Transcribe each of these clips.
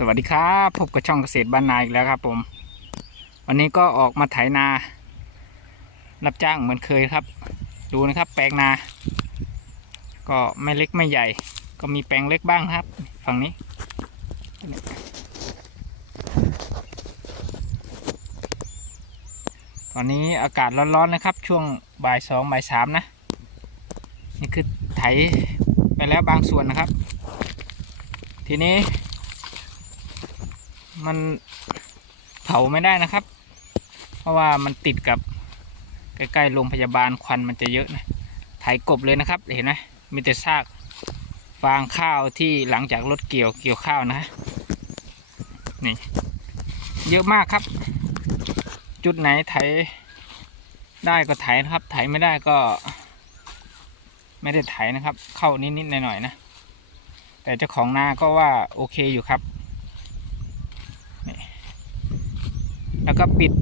สวัสดีครับพบกับช่องเกษตรบ้านนาอีกแล้วครับ ผม วันนี้ก็ออกมาไถนา รับจ้างเหมือนเคยครับ ดูนะครับ แปลงนา ก็ไม่เล็กไม่ใหญ่ ก็มีแปลงเล็กบ้างครับ ฝั่งนี้ ตอนนี้อากาศร้อนๆนะครับ ช่วงบ่ายสองบ่ายสามนะ นี่คือไถไปแล้วบางส่วนนะครับ ทีนี้ มันเผาไม่ได้นะครับ เพราะว่ามันติดกับใกล้ๆโรงพยาบาลควันมันจะเยอะนะไถกบเลยนะครับเห็นไหมมีแต่ซากฟางข้าวที่หลังจากรถเกี่ยวเกี่ยวข้าวนะนี่เยอะมากครับ จุดไหนไถได้ก็ไถนะครับ ไถไม่ได้ก็ ไม่ได้ไถนะครับ เข้านิดๆหน่อยๆนะ แต่เจ้าของนาก็ว่าโอเคอยู่ครับ แล้วก็ปิด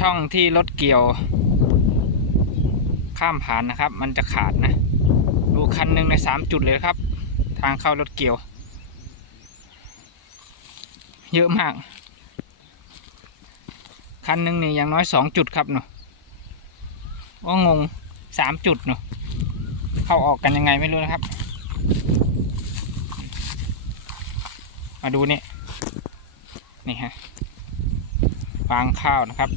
ช่องที่รถเกี่ยว ข้ามผ่านนะครับ มันจะขาดนะ ดูคันหนึ่งในสามจุดเลยครับ ทางเข้ารถเกี่ยว เยอะมาก คันหนึ่งนี่อย่างน้อยสองจุดครับหนูว่างงสามจุดหนูเข้าออกกันยังไงไม่รู้นะครับ มาดูนี่ นี่ฮะ ฟางข้าวนะครับ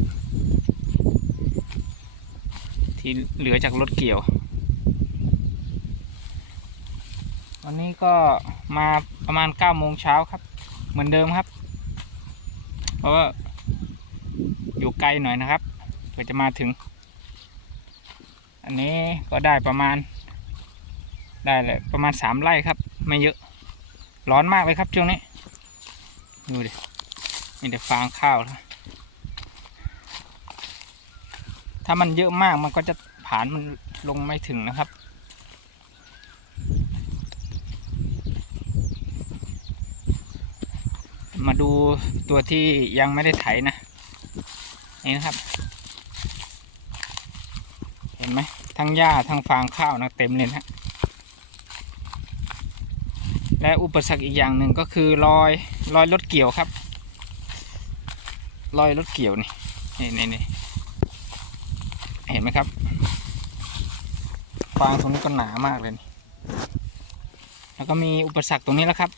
ที่เหลือจากรถเกี่ยว วันนี้ก็มาประมาณเก้าโมงเช้าครับ เหมือนเดิมครับ เพราะว่าอยู่ไกลหน่อยนะครับเพื่อจะมาถึง อันนี้ก็ได้ประมาณ ได้เลยประมาณสามไร่ครับ ไม่เยอะ ร้อนมากเลยครับช่วงนี้ ดูดิมีแต่ฟางข้าวนะ ถ้ามันเยอะมากมันก็จะผานมันลงไม่ถึงนะครับ มาดูตัวที่ยังไม่ได้ไถนะนี่นะครับ เห็นไหมทั้งหญ้าทั้งฟางข้าวนะเต็มเลยนะและอุปสรรคอีกอย่างหนึ่งก็คือรอยรอยรถเกี่ยวครับ รอยรถเกี่ยวนี่นี่นี่นี่ เห็นไหมครับฟางตรงนี้ก็หนามากเลย แล้วก็มีอุปสรรคตรงนี้แล้วครับ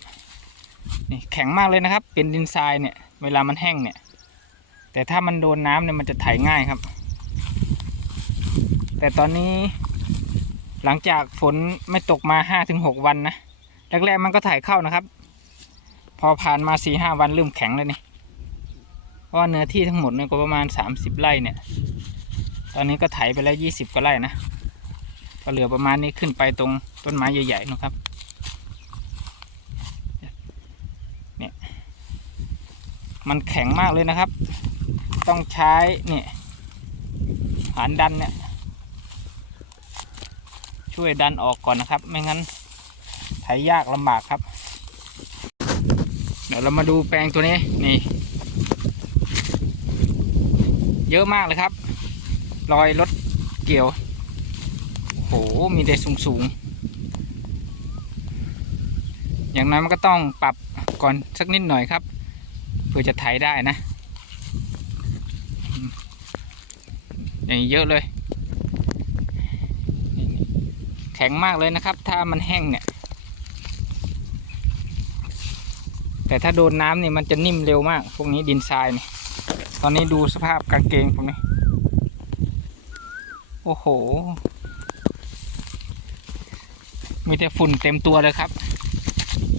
นี่แข็งมากเลยนะครับ เป็นดินทรายเนี่ย เวลามันแห้งเนี่ย แต่ถ้ามันโดนน้ำเนี่ยมันจะไถง่ายครับ แต่ตอนนี้หลังจากฝนไม่ตกมาห้าถึงหกวันนะ แรกๆมันก็ถ่ายเข้านะครับ พอผ่านมาสี่ห้าวันเริ่มแข็งเลยนี่ เพราะเนื้อที่ทั้งหมดเนี่ยก็ประมาณสามสิบไร่เนี่ย ตอนนี้ก็ไถไปแล้วยี่สิบกว่าไร่นะ ก็เหลือประมาณนี้ขึ้นไปตรงต้นไม้ใหญ่ๆนะครับ เนี่ย มันแข็งมากเลยนะครับ ต้องใช้เนี่ยหานดันเนี่ย ช่วยดันออกก่อนนะครับ ไม่งั้นไถยากลำบากครับ เดี๋ยวเรามาดูแปลงตัวนี้ นี่ เยอะมากเลยครับ รอยรถเกี่ยว โห มีแต่สูงสูง อย่างนั้นมันก็ต้องปรับก่อนสักนิดหน่อยครับ เพื่อจะไถได้นะ อย่างนี้เยอะเลย แข็งมากเลยนะครับ ถ้ามันแห้งเนี่ย แต่ถ้าโดนน้ำเนี่ยมันจะนิ่มเร็วมาก พวกนี้ดินทรายเนี่ยตอนนี้ดูสภาพกางเกงผมนี่ โอ้โห มีแต่ฝุ่นเต็มตัวเลยครับ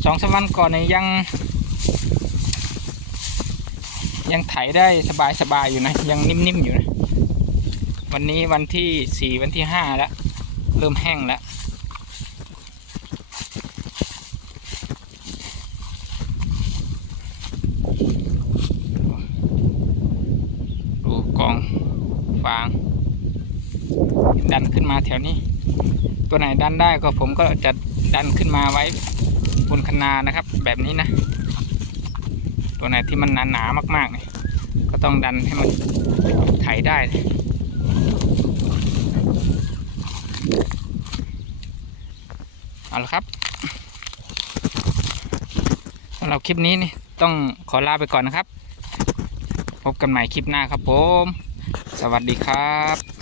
สองสามวันก่อนเนี่ยยัง ยังไถได้สบายๆอยู่นะ ยังนิ่มๆอยู่นะ วันนี้วันที่สี่วันที่ห้าแล้ว เริ่มแห้งแล้วดูกองฟาง ดันขึ้นมาแถวนี้ ตัวไหนดันได้ก็ผมก็จะดันขึ้นมาไว้บนคนานะครับ แบบนี้นะ ตัวไหนที่มันหนาๆมากๆเนี่ยก็ต้องดันให้มันไถได้เอาละครับสำหรับคลิปนี้นี่ต้องขอลาไปก่อนนะครับ พบกันใหม่คลิปหน้าครับผม สวัสดีครับ